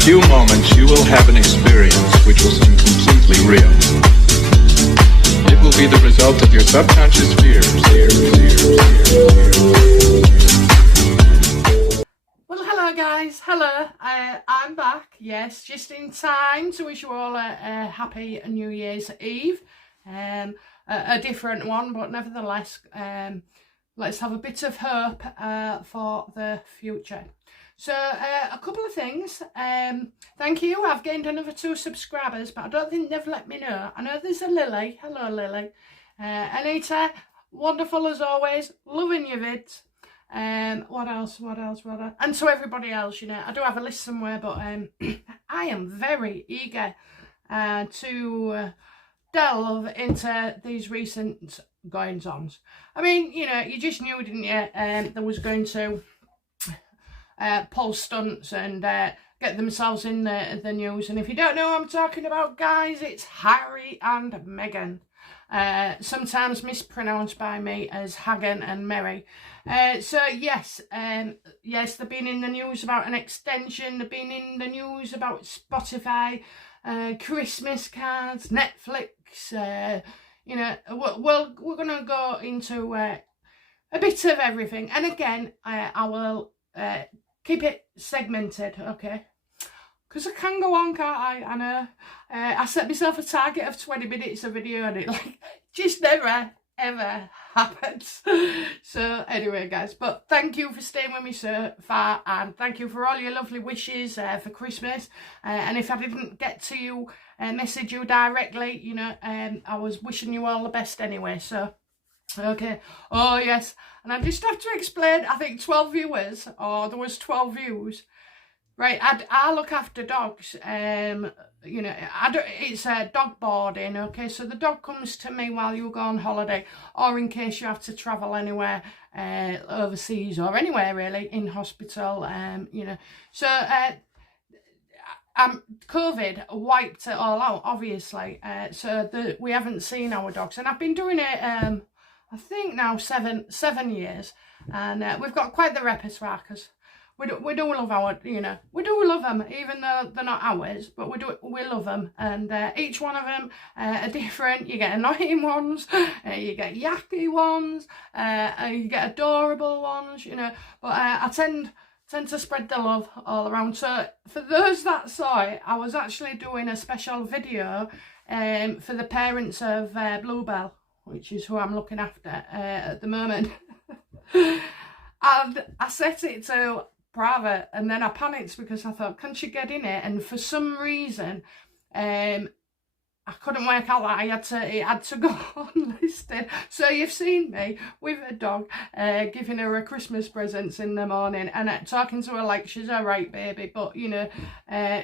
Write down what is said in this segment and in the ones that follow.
few moments you will have an experience which will seem completely real. It will be the result of your subconscious fears. Well, hello guys, hello. I'm back, yes, just in time to wish you all a happy New Year's Eve. A different one, but nevertheless, let's have a bit of hope for the future. So a couple of things. Thank you, I've gained another 2 subscribers, but I don't think they've let me know. I know there's a Lily. Hello Lily. Anita, wonderful as always, loving your vids. What else? And to everybody else, you know, I do have a list somewhere, but I am very eager to delve into these recent goings-ons. I mean, you know, you just knew, didn't you, there was going to pull stunts and get themselves in the news. And if you don't know what I'm talking about, guys, it's Harry and Meghan. Sometimes mispronounced by me as Hagan and Mary. So yes, they've been in the news about an extension. They've been in the news about Spotify, Christmas cards, Netflix. You know, we're gonna go into a bit of everything. And again, I will keep it segmented, okay? Because I can go on, can't I? I know. I set myself a target of 20 minutes of video and it just never, ever happens. So anyway, guys, but thank you for staying with me so far, and thank you for all your lovely wishes for Christmas. And if I didn't get to you, message you directly, you know, I was wishing you all the best anyway, so... Okay, oh yes, and I just have to explain, I think 12 viewers, or there was 12 views. Right, I look after dogs, you know, it's dog boarding, okay, so the dog comes to me while you go on holiday, or in case you have to travel anywhere overseas, or anywhere really, in hospital, you know, so COVID wiped it all out, obviously, so we haven't seen our dogs, and I've been doing it, I think now 7 years, and we've got quite the repertoire, because we do love our, you know, we do love them, even though they're not ours, but we love them, and each one of them are different. You get annoying ones, you get yappy ones, you get adorable ones, you know, but I tend to spread the love all around. So for those that saw it, I was actually doing a special video for the parents of Bluebell, which is who I'm looking after at the moment. And I set it to private, and then I panicked because I thought, can she get in it? And for some reason, I couldn't work out that it had to go unlisted. So you've seen me with a dog, giving her a Christmas presents in the morning, and talking to her like she's all right, baby. But you know,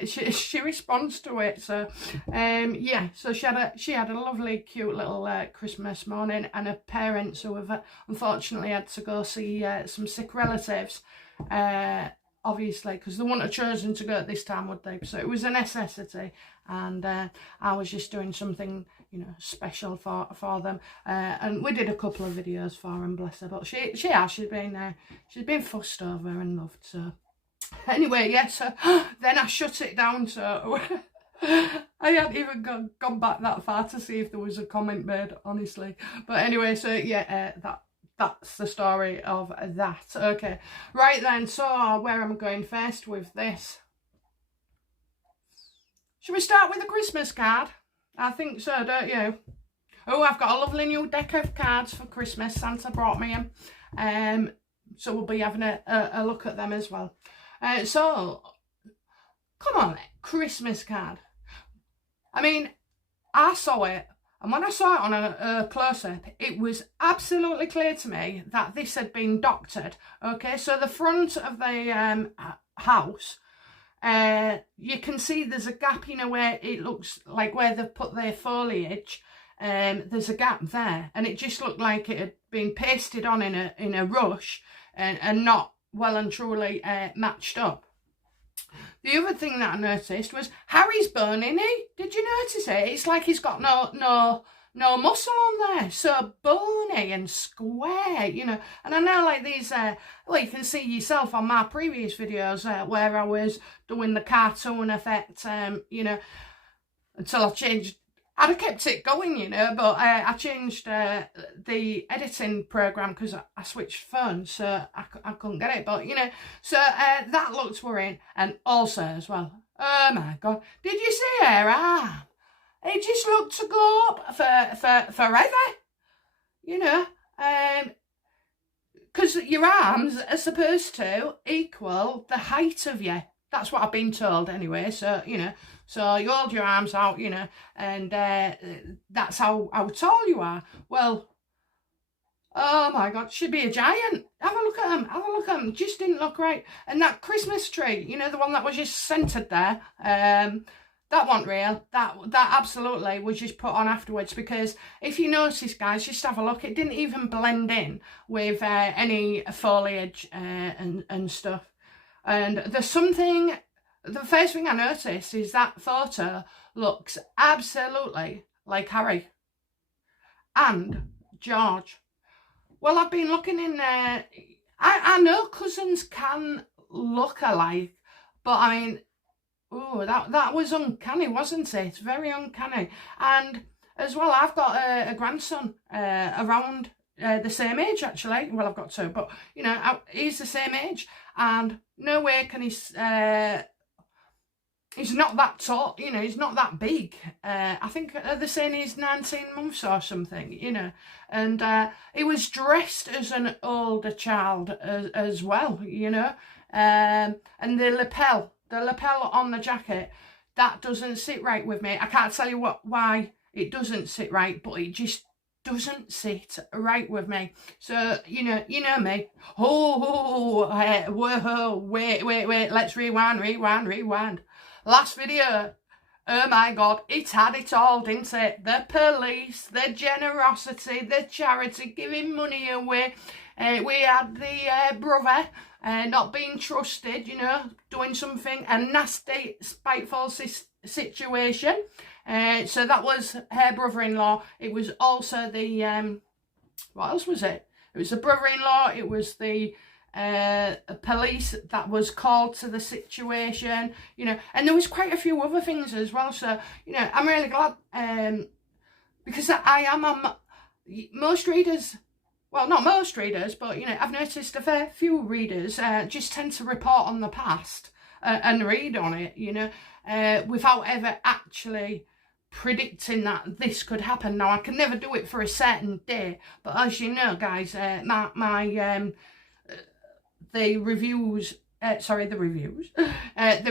she responds to it. So yeah, so she had a lovely, cute little Christmas morning, and her parents, who have unfortunately had to go see some sick relatives. Obviously, because they wouldn't have chosen to go at this time, would they? So it was a necessity, and I was just doing something, you know, special for them, and we did a couple of videos for them, bless her. But she's been fussed over and loved. So anyway, yeah. So then I shut it down. So I hadn't even gone back that far to see if there was a comment made, honestly. But anyway, so yeah, that's the story of that. Okay, right then, so where am I going first with this? Should we start with a Christmas card? I think so, don't you? Oh, I've got a lovely new deck of cards for Christmas. Santa brought me them. So we'll be having a look at them as well. So, come on, Christmas card. I mean, I saw it. And when I saw it on a close-up, it was absolutely clear to me that this had been doctored. Okay, so the front of the house, you can see there's a gap, you know, where it looks like where they've put their foliage. There's a gap there, and it just looked like it had been pasted on in a rush and not well and truly matched up. The other thing that I noticed was Harry's bone, isn't he? Did you notice it? It's like he's got no no muscle on there, so bony and square, you know. And I know, like, these, well, you can see yourself on my previous videos where I was doing the cartoon effect, you know, until I changed. I'd have kept it going, you know, but I changed the editing program because I switched phones, so I couldn't get it. But, you know, so that looked worrying. And also as well, oh my God, did you see her arm? It just looked to go up for forever, you know, because your arms are supposed to equal the height of you. That's what I've been told anyway, so, you know, so you hold your arms out, you know, and that's how tall you are. Well, oh my God, she'd be a giant. Have a look at them, have a look at them. Just didn't look right. And that Christmas tree, you know, the one that was just centred there, that wasn't real. That absolutely was just put on afterwards, because if you notice, guys, just have a look, it didn't even blend in with any foliage and stuff. And there's something, the first thing I noticed is that photo looks absolutely like Harry and George. Well, I've been looking in there. I know cousins can look alike, but I mean, oh, that was uncanny, wasn't it? Very uncanny. And as well, I've got a grandson around the same age, actually. Well, I've got two, but, you know, he's the same age. And no way can he's not that tall, you know, he's not that big. I think they're saying he's 19 months or something, you know. And he was dressed as an older child as well, you know. And the lapel on the jacket, that doesn't sit right with me. I can't tell you why it doesn't sit right, but it just doesn't sit right with me. So, you know me. Whoa, wait, let's rewind. Last video, oh my God, it had it all, didn't it? The police, the generosity, the charity, giving money away. We had the brother not being trusted, you know, doing something, a nasty, spiteful situation. So that was her brother-in-law. It was also the, what else was it? It was the brother-in-law, it was the police that was called to the situation, you know, and there was quite a few other things as well. So, you know, I'm really glad, because I am on most readers, well, not most readers, but, you know, I've noticed a fair few readers just tend to report on the past and read on it, you know, without ever actually predicting that this could happen. Now, I can never do it for a certain day, but as you know, guys, the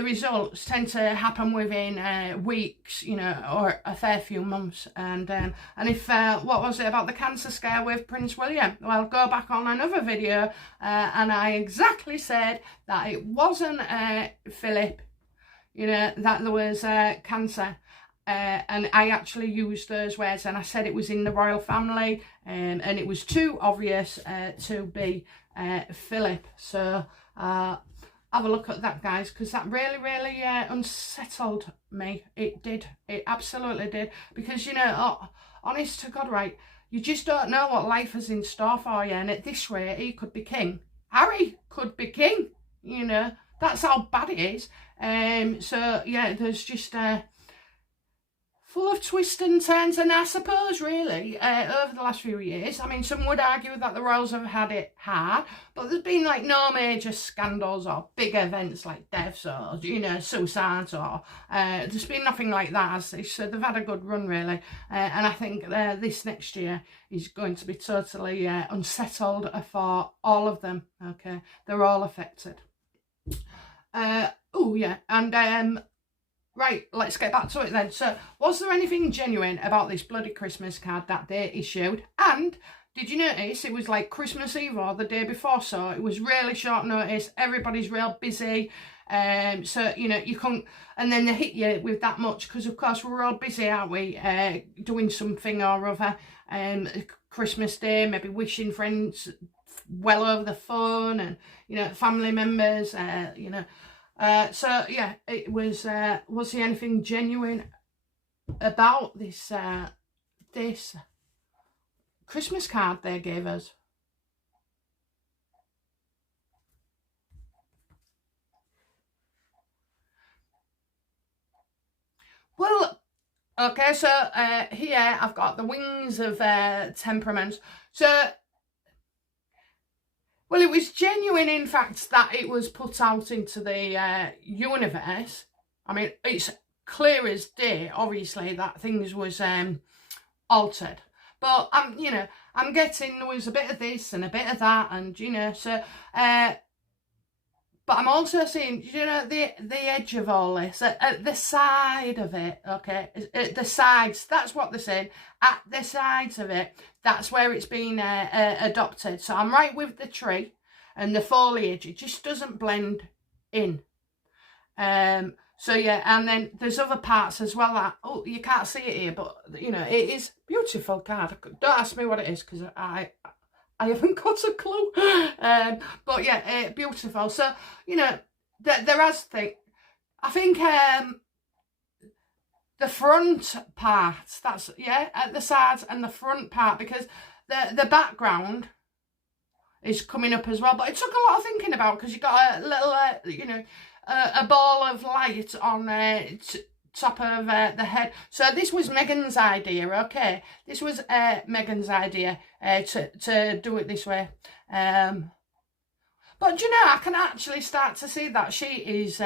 results tend to happen within weeks, you know, or a fair few months. And if what was it about the cancer scare with Prince William? Well, go back on another video, and I exactly said that it wasn't Philip, you know, that there was cancer. And I actually used those words, and I said it was in the royal family, and it was too obvious to be Philip. So have a look at that, guys, because that really unsettled me. It did. It absolutely did. Because, you know, honest to God, right, you just don't know what life is in store for you. And at this rate, he could be king. Harry could be king, you know. That's how bad it is. So, yeah, there's just full of twists and turns, and I suppose really over the last few years, I mean, some would argue that the royals have had it hard, but there's been like no major scandals or big events like deaths or, you know, suicides, or there's been nothing like that, so they've had a good run really. And I think this next year is going to be totally unsettled for all of them. Okay, they're all affected. Oh yeah, and right, let's get back to it then. So, was there anything genuine about this bloody Christmas card that they issued? And did you notice it was like Christmas Eve or the day before? So it was really short notice. Everybody's real busy. So, you know, you can't, and then they hit you with that much because, of course, we're all busy, aren't we? Doing something or other. Christmas Day, maybe wishing friends well over the phone, and, you know, family members, you know. So yeah, it was there anything genuine about this this Christmas card they gave us. Well, okay, so here I've got the wings of temperaments. So, well, it was genuine, in fact, that it was put out into the universe. I mean, it's clear as day, obviously, that things was altered. But, you know, I'm getting there was a bit of this and a bit of that, and, you know, so... but I'm also seeing, you know, the edge of all this, at the side of it, okay? At the sides, that's what they're saying. At the sides of it, that's where it's been adopted. So I'm right with the tree and the foliage. It just doesn't blend in. So yeah, and then there's other parts as well that, oh, you can't see it here, but, you know, it is beautiful card. Don't ask me what it is, because I haven't got a clue. But yeah, beautiful. So, you know, there has thing. I think the front part, that's, yeah, at the sides and the front part, because the background is coming up as well. But it took a lot of thinking about, because you got a little, you know, a ball of light on top of the head. So this was Meghan's idea, okay? This was Meghan's idea to do it this way. But you know, I can actually start to see that she is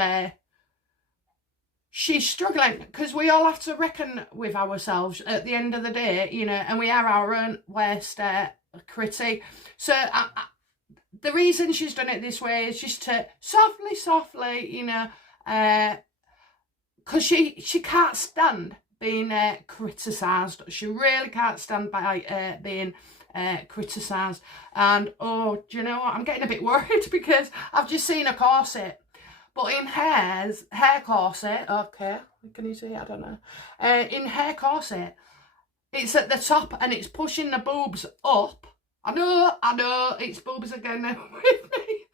she's struggling, because we all have to reckon with ourselves at the end of the day, you know, and we are our own worst critic. So the reason she's done it this way is just to softly, you know, because she can't stand being criticised. She really can't stand by being criticised. And, oh, do you know what? I'm getting a bit worried, because I've just seen a corset. But in hair corset, okay, can you see? I don't know. In hair corset, it's at the top and it's pushing the boobs up. I know, it's boobs again now with me.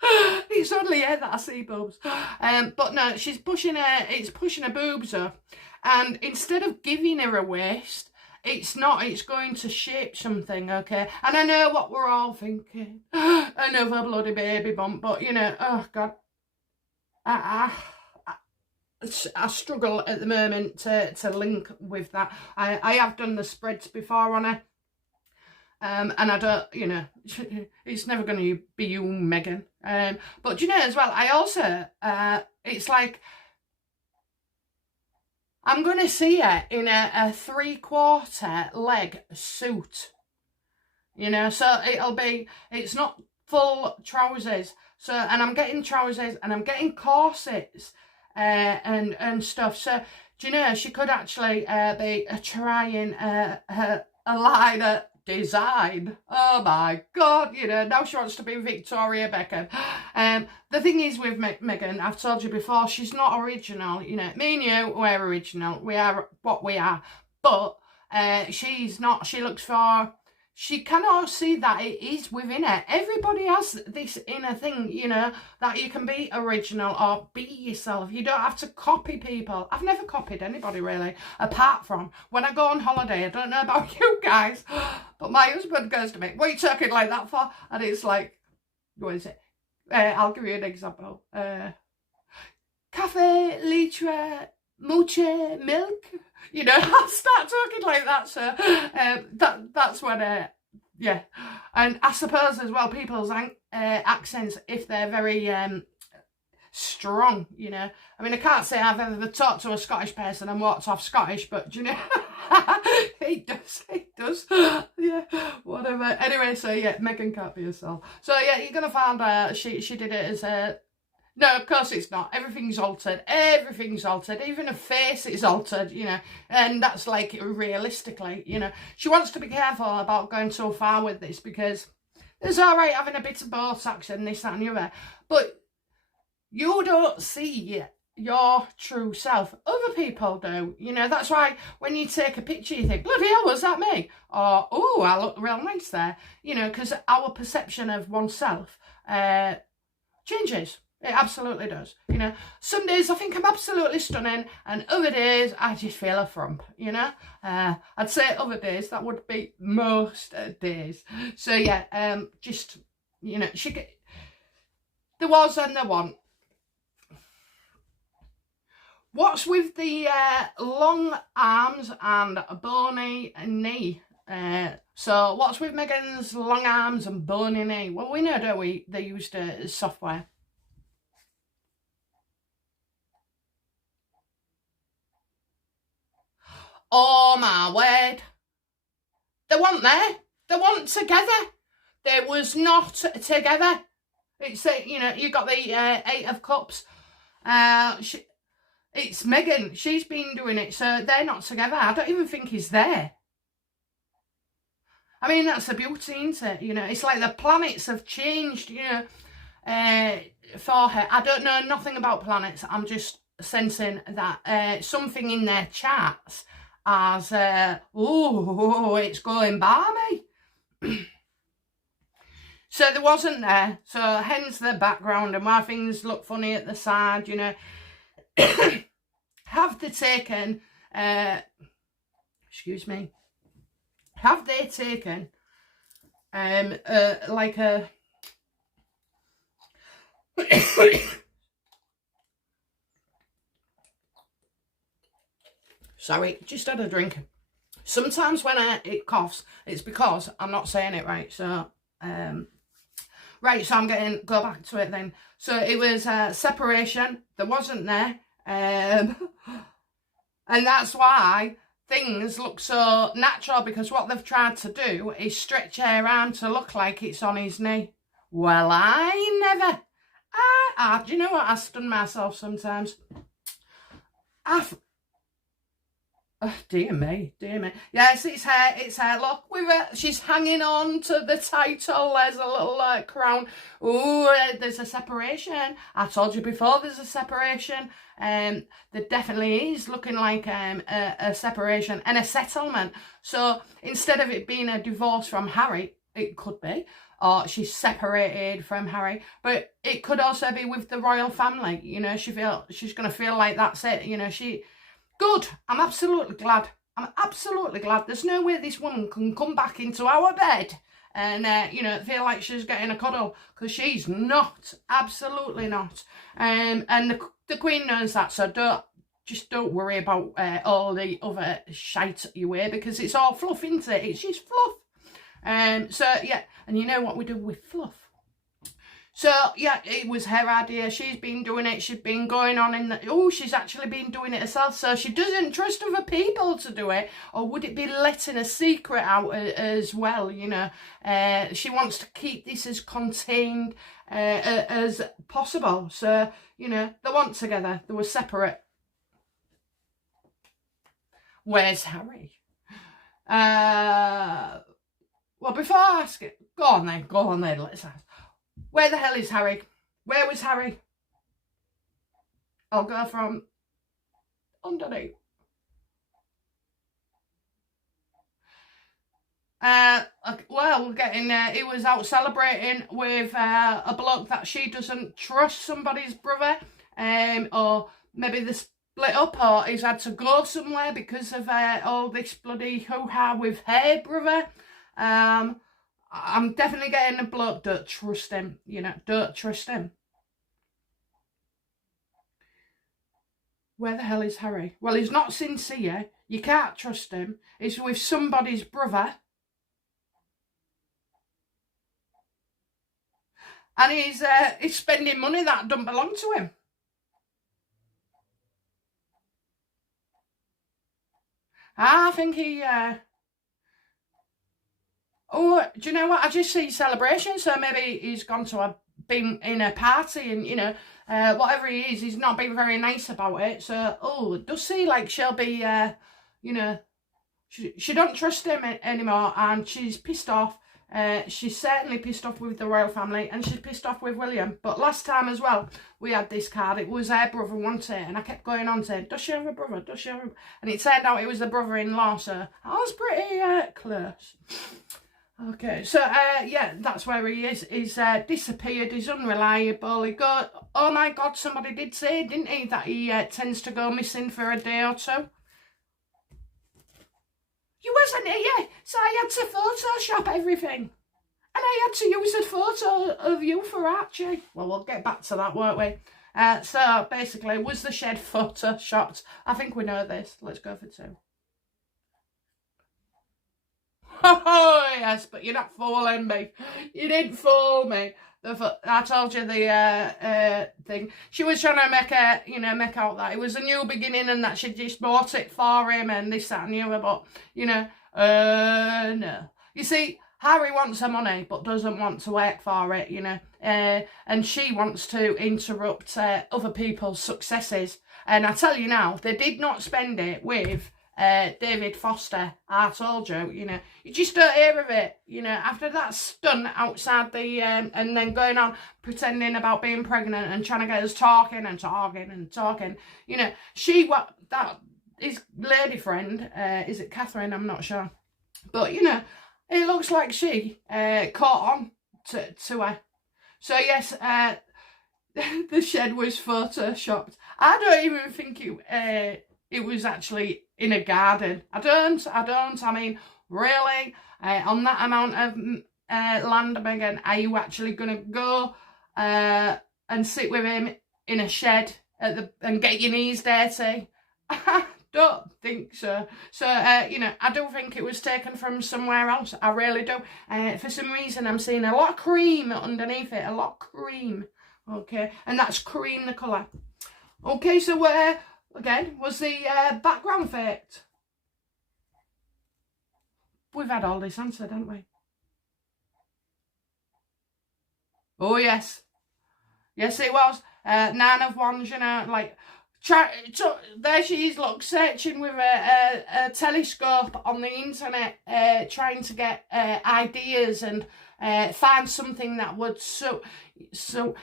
It's only here that I see boobs. But no, it's pushing her boobs up. And instead of giving her a waist, it's not, it's going to shape something, okay? And I know what we're all thinking. Another bloody baby bump, but you know, oh God. I struggle at the moment to link with that. I have done the spreads before on her. And I don't, you know, it's never going to be you, Meghan. But you know, as well, I also, it's like, I'm going to see her in a 3/4 leg suit. You know, so it's not full trousers. So, and I'm getting trousers and I'm getting corsets and stuff. So, do you know, she could actually be trying a liner design. Oh my God, you know, now she wants to be Victoria Beckham. The thing is with Meghan, I've told you before, she's not original. You know, me and you, we're original. We are what we are. But she's not, she looks for, she cannot see that it is within her. Everybody has this inner thing, you know, that you can be original or be yourself. You don't have to copy people. I've never copied anybody really, apart from when I go on holiday. I don't know about you guys, but my husband goes to me, "What are you talking like that for?" And it's like, what is it? I'll give you an example. Cafe, litre, muche, milk. You know, I'll start talking like that, so that's when, yeah. And I suppose as well, people's accents, if they're very strong, you know. I mean, I can't say I've ever talked to a Scottish person and walked off Scottish, but, you know, he does, yeah, whatever. Anyway, so, yeah, Meghan can't be herself. So, yeah, you're going to find she did it as a... No, of course it's not. Everything's altered. Everything's altered. Even her face is altered, you know. And that's like realistically, you know. She wants to be careful about going so far with this, because it's all right having a bit of Botox and this, that and the other. But you don't see your true self. Other people do. You know, that's why when you take a picture you think, bloody hell, was that me? Or, oh, I look real nice there. You know, because our perception of oneself changes. It absolutely does. You know, some days I think I'm absolutely stunning, and other days I just feel a frump, you know. I'd say other days, that would be most days. So yeah, just, you know, there was and there wasn't. What's with the long arms and bony knee? So what's with Meghan's long arms and bony knee? Well, we know, don't we, they used software. Oh my word. They weren't there. They weren't together. They was not together. It's, you know, you got the Eight of Cups. It's Meghan. She's been doing it, so they're not together. I don't even think he's there. I mean, that's the beauty, isn't it? You know, it's like the planets have changed, you know, for her. I don't know nothing about planets. I'm just sensing that something in their charts as, it's going balmy. So there wasn't there. So hence the background and why things look funny at the side, you know. Have they taken, excuse me, have they taken like a sorry, just had a drink. Sometimes when it coughs, it's because I'm not saying it right. So right, so I'm go back to it then. So it was separation. There wasn't there. And that's why things look so natural, because what they've tried to do is stretch her arm to look like it's on his knee. Well, I never. Do you know what? I stun myself sometimes. Oh, dear me. Yes, it's her. Look, she's hanging on to the title. There's a little crown. Oh, there's a separation. I told you before, there's a separation. There definitely is looking like a separation and a settlement. So instead of it being a divorce from Harry, it could be, or she's separated from Harry, but it could also be with the royal family. You know, she's going to feel like that's it. You know, good. I'm absolutely glad. There's no way this woman can come back into our bed and, you know, feel like she's getting a cuddle, because she's not. Absolutely not. And the Queen knows that, so don't worry about all the other shite you wear, because it's all fluff, isn't it? It's just fluff. So, yeah, and you know what we do with fluff. So, yeah, it was her idea. She's been doing it. She's been going on she's actually been doing it herself. So she doesn't trust other people to do it. Or would it be letting a secret out as well, you know? She wants to keep this as contained as possible. So, you know, they weren't together. They were separate. Where's Harry? Well, before I ask it, go on then, let's ask. Where the hell is Harry? Where was Harry? I'll go from underneath. Well, he was out celebrating with a bloke that she doesn't trust, somebody's brother, or maybe they split up, or he's had to go somewhere because of all this bloody hoo-ha with her brother. I'm definitely getting a bloke, don't trust him, you know, don't trust him. Where the hell is Harry? Well, he's not sincere, you can't trust him, he's with somebody's brother. And he's spending money that don't belong to him. I think he, oh, do you know what? I just see celebration, so maybe he's been in a party and, you know, whatever he is, he's not being very nice about it. So, it does seem like she'll be, you know, she don't trust him anymore, and she's pissed off. She's certainly pissed off with the royal family, and she's pissed off with William. But last time as well, we had this card. It was her brother, wasn't it? And I kept going on saying, does she have a brother? Does she have a... And it turned out it was the brother-in-law, so I was pretty close. Okay, so yeah, that's where he is. He's disappeared. He's unreliable. He go. Oh my God! Somebody did say, didn't he, that he tends to go missing for a day or two. You wasn't here, so I had to Photoshop everything, and I had to use a photo of you for Archie. Well, we'll get back to that, won't we? So basically, was the shed photoshopped? I think we know this. Let's go for 2. Oh, yes, but you're not fooling me. You didn't fool me. I told you the thing. She was trying to make out that it was a new beginning and that she just bought it for him and this, that and the other. But, no. You see, Harry wants her money but doesn't want to work for it, and she wants to interrupt other people's successes. And I tell you now, they did not spend it with David Foster. I told you, you just don't hear of it, after that stunt outside the, and then going on pretending about being pregnant and trying to get us talking, that his lady friend, is it Catherine? I'm not sure. But, it looks like she caught on to her. So, yes, the shed was photoshopped. I don't even think it was actually in a garden. I don't. I mean, really, on that amount of land, Meghan, are you actually going to go and sit with him in a shed and get your knees dirty? I don't think so. So, I do think it was taken from somewhere else. I really do. For some reason, I'm seeing a lot of cream underneath it. A lot of cream. Okay, and that's cream the colour. Okay, so where... Again, was the background faked? We've had all this answered, haven't we? Oh, yes. Yes, it was. 9 of Wands, there she is, look, searching with a telescope on the internet, trying to get ideas and find something that would so some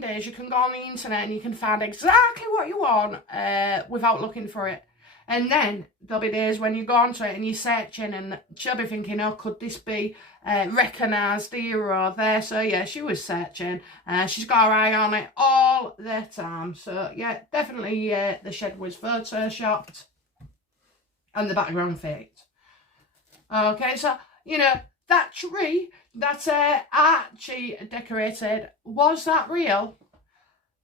days you can go on the internet and you can find exactly what you want without looking for it, and then there'll be days when you go onto it and you're searching and she'll be thinking, oh, could this be recognised here or there? So yeah, she was searching. She's got her eye on it all the time. So yeah, definitely the shed was photoshopped and the background faked. Okay, so that tree that Archie decorated, was that real?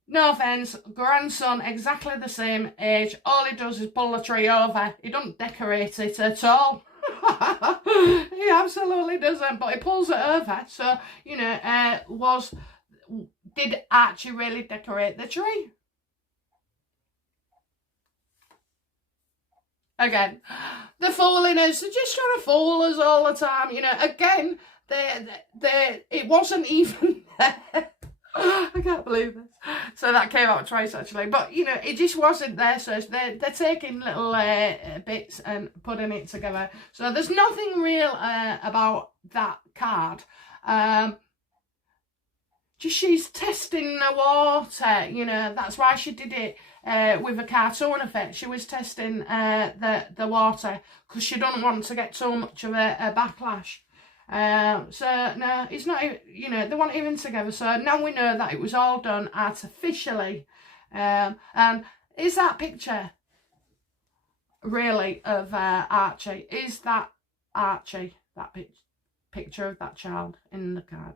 No offence, grandson, exactly the same age. All he does is pull the tree over. He doesn't decorate it at all. He absolutely doesn't, but he pulls it over. So, did Archie really decorate the tree? Again, they're fooling us. They're just trying to fool us all the time. Again, it wasn't even there. I can't believe this. So that came out twice, actually. But, it just wasn't there. So they're taking little bits and putting it together. So there's nothing real about that card. Just she's testing the water, that's why she did it with a cartoon effect. She was testing the water because she doesn't want to get too much of a backlash. So no, it's not, they weren't even together. So now we know that it was all done artificially. And is that picture really of Archie? Is that Archie, that picture of that child in the card?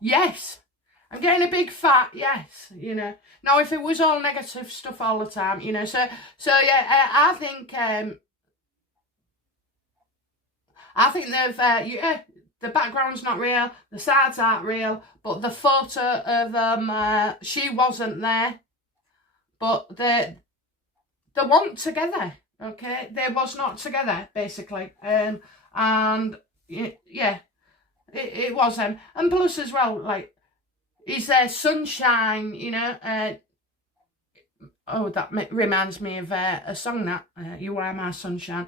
Yes, I'm getting a big fat yes, Now, if it was all negative stuff all the time, so yeah, I think they've, the background's not real, the sides aren't real, but the photo of she wasn't there, but they weren't together, okay? They was not together, basically, and yeah. It was him. And plus as well, like, is there sunshine, oh, that reminds me of a song that, You Are My Sunshine.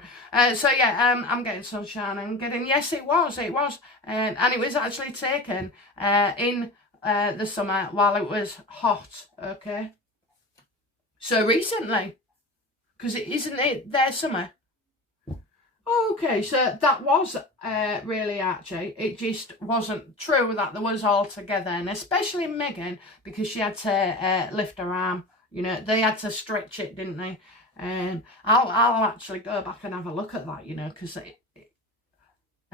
So yeah, I'm getting sunshine. I'm getting, yes, it was. And it was actually taken in the summer while it was hot, okay? So recently, Because isn't it their summer? Okay, so that was really Archie. It just wasn't true that there was all together, and especially Meghan, because she had to lift her arm. You know, they had to stretch it, didn't they? I'll actually go back and have a look at that, you know, because I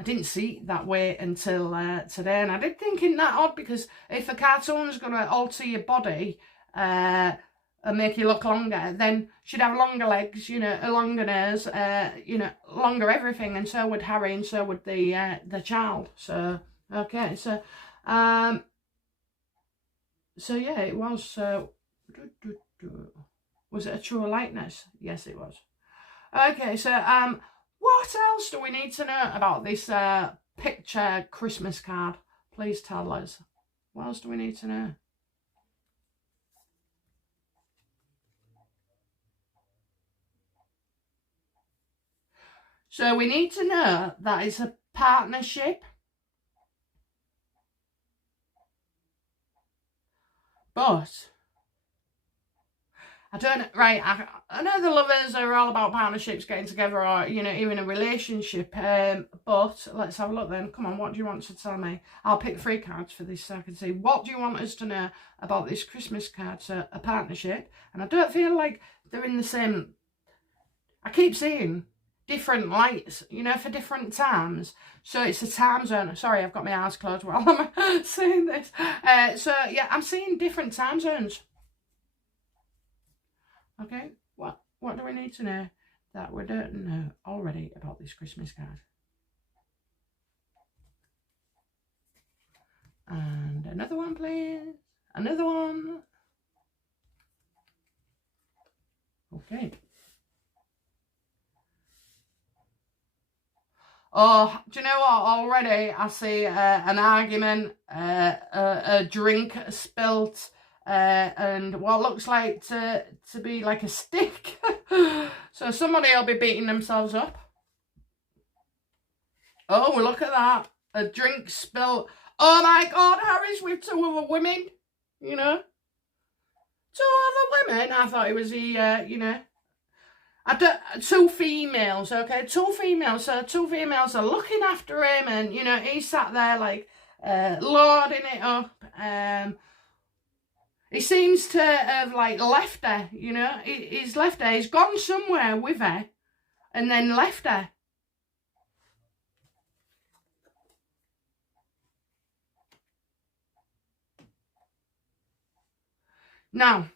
didn't see it that way until today, and I did think it that odd, because if a cartoon's going to alter your body and make you look longer, then she'd have longer legs, you know, longer nose, you know, longer everything, and so would Harry, and so would the child. So okay, so yeah, it was. Was it a true likeness? Yes, it was. Okay, so what else do we need to know about this picture Christmas card? Please tell us. What else do we need to know? So we need to know that it's a partnership. But I don't, right, I know the lovers are all about partnerships, getting together, or, you know, even a relationship, but let's have a look then. Come on, what do you want to tell me? I'll pick 3 cards for this so I can see. What do you want us to know about this Christmas card? So, a partnership, and I don't feel like they're in the same, I keep seeing different lights, you know, for different times. So it's a time zone. Sorry, I've got my eyes closed while I'm saying this. So, yeah, I'm seeing different time zones. Okay, what do we need to know that we don't know already about this Christmas card? And another one, please. Another one. Okay. Oh, do you know what? Already I see an argument, a drink spilt, and what looks like to be like a stick. So somebody will be beating themselves up. Oh, look at that. A drink spilt. Oh my God, Harry's with 2 other women, you know. 2 other women? I thought it was the, you know. 2 females, okay? 2 females. So 2 females are looking after him, and, you know, he sat there like loading it up. He seems to have like left her, you know. He's left her. He's gone somewhere with her and then left her. Now,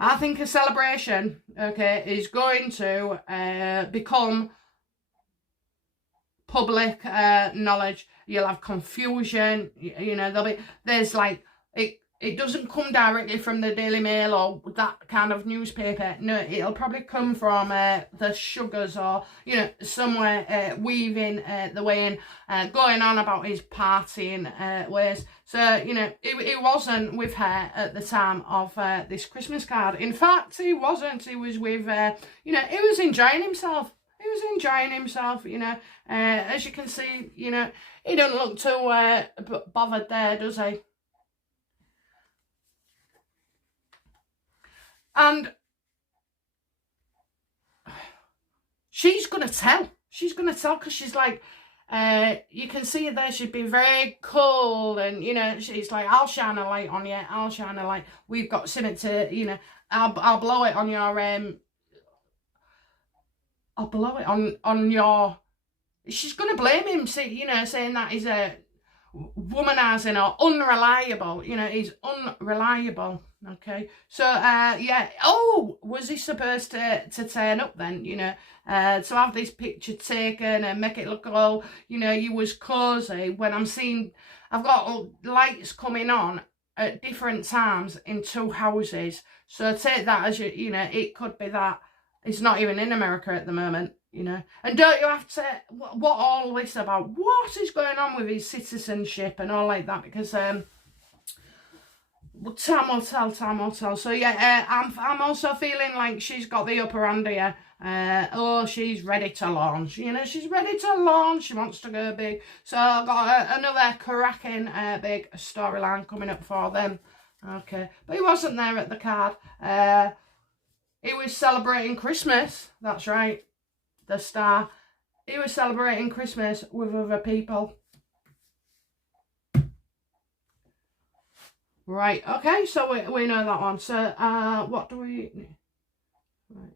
I think a celebration, okay, is going to become public knowledge. You'll have confusion, you know, there's like, it doesn't come directly from the Daily Mail or that kind of newspaper. No, it'll probably come from the Sugars, or, you know, somewhere weaving the way in, going on about his partying ways. So, you know, it wasn't with her at the time of this Christmas card. In fact, he wasn't. He was with, you know, he was enjoying himself. He was enjoying himself, you know. As you can see, you know, he doesn't look too bothered there, does he? And she's going to tell. She's going to tell, because she's like, you can see there, she'd be very cool, and, you know, she's like, I'll shine a light on you. I'll shine a light. We've got something to, you know, I'll blow it on your, I'll blow it on your, she's going to blame him, see, you know, saying that he's a womanizing or unreliable, you know, he's unreliable. Okay, so yeah, oh, was he supposed to turn up then, you know, to have this picture taken and make it look all, you know, you was cosy, when I'm seeing, I've got lights coming on at different times in 2 houses. So take that as you know, it could be that it's not even in America at the moment, you know. And don't you have to, what all this about, what is going on with his citizenship and all like that, because time will tell. So yeah, I'm also feeling like she's got the upper hand here. Oh, she's ready to launch, you know, she's ready to launch, she wants to go big. So I've got another cracking big storyline coming up for them. Okay, but he wasn't there at the card. He was celebrating Christmas. That's right. The star. He was celebrating Christmas with other people. Right, okay, so we know that one. So, what do we... Right.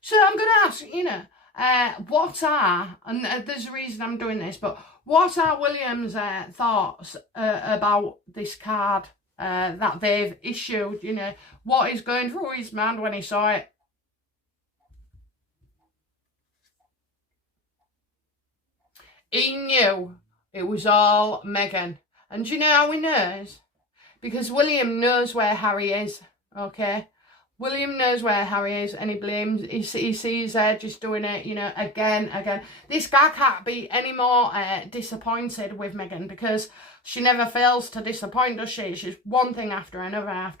So I'm going to ask, you know, what are, and there's a reason I'm doing this, but what are William's thoughts about this card that they've issued? You know, what is going through his mind when he saw it? He knew it was all Meghan. And do you know how he knows? Because William knows where Harry is, okay? William knows where Harry is, and he blames, he sees her just doing it, you know, again. This guy can't be any more disappointed with Meghan, because she never fails to disappoint, does she? She's one thing after another.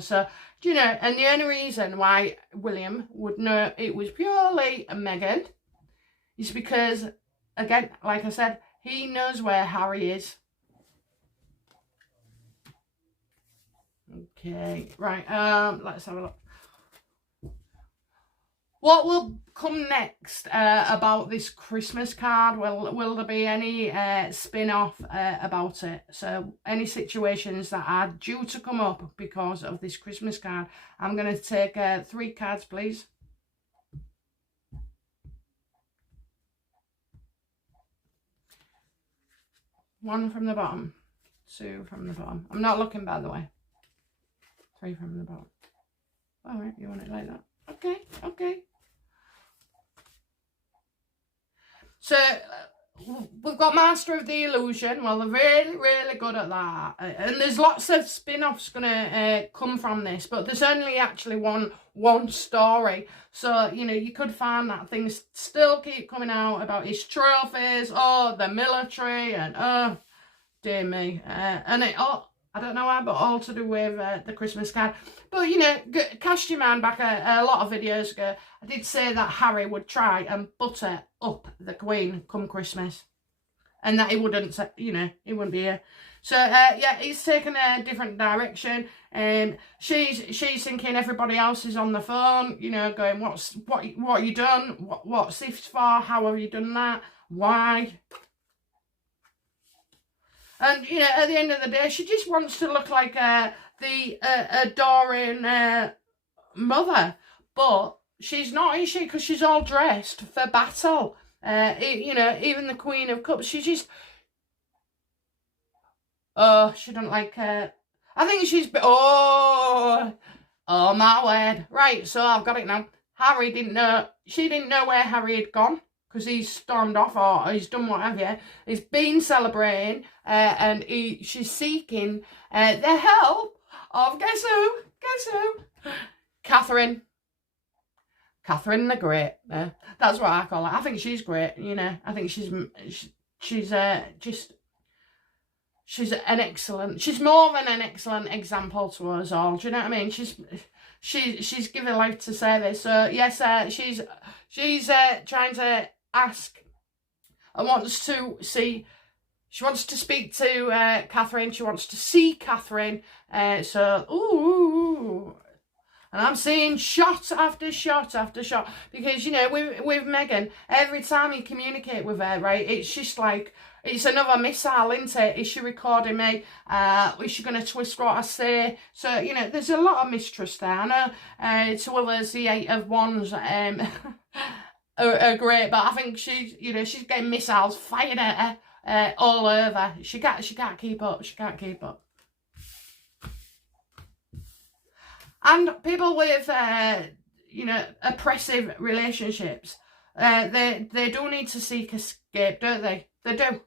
So, you know, and the only reason why William would know it was purely Meghan is because, again, like I said, he knows where Harry is. Okay, right, let's have a look. What will come next about this Christmas card? Will there be any spin-off about it? So any situations that are due to come up because of this Christmas card? I'm going to take 3 cards, please. One from the bottom, 2 from the bottom. I'm not looking, by the way. 3 from the bottom. All right, you want it like that? Okay, okay. So, we've got Master of the Illusion. Well, they're really, really good at that. And there's lots of spin-offs going to come from this. But there's only actually one story. So, you know, you could find that things still keep coming out about his trophies, the military, and oh, dear me. And it all... I don't know why, but all to do with the Christmas card. But, you know, cast your mind back a lot of videos ago. I did say that Harry would try and butter up the Queen come Christmas. And that he wouldn't, you know, he wouldn't be here. So, yeah, he's taken a different direction. She's thinking everybody else is on the phone, you know, going, what you done? What's this for? How have you done that? Why? And, you know, at the end of the day, she just wants to look like the adoring mother. But she's not, is she? Because she's all dressed for battle. You know, even the Queen of Cups, she just... Oh, she don't like her. I think she's... Oh, my word. Right, so I've got it now. Harry didn't know... She didn't know where Harry had gone, because he's stormed off or he's done whatever. He's been celebrating and she's seeking the help of, guess who? Catherine the Great. That's what I call her. I think she's great, you know. I think she's an excellent, she's more than an excellent example to us all. Do you know what I mean? She's given life to service. So yes, she's trying to ask and wants to see. She wants to speak to Catherine. She wants to see Catherine. Ooh. And I'm seeing shot after shot after shot. Because, you know, with Meghan, every time you communicate with her, right, it's just like, it's another missile, isn't it? Is she recording me? Is she going to twist what I say? So, you know, there's a lot of mistrust there. I know to others, the 8 of Wands are great, but I think she's getting missiles fired at her all over. She can't keep up. She can't keep up. And people with, you know, oppressive relationships, they do need to seek escape, don't they? They do.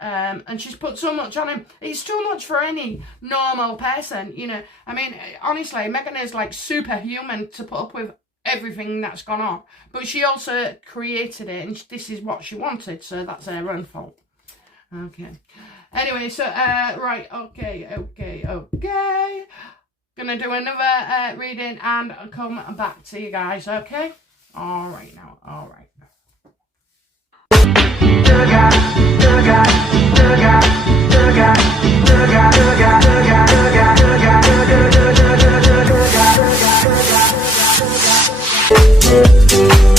And she's put so much on him. It's too much for any normal person, you know. I mean, honestly, Meghan is like superhuman to put up with everything that's gone on. But she also created it, and this is what she wanted, so that's her own fault. Okay. Anyway, so, right, okay. Gonna do another reading and come back to you guys, okay? Alright now, alright. Bye.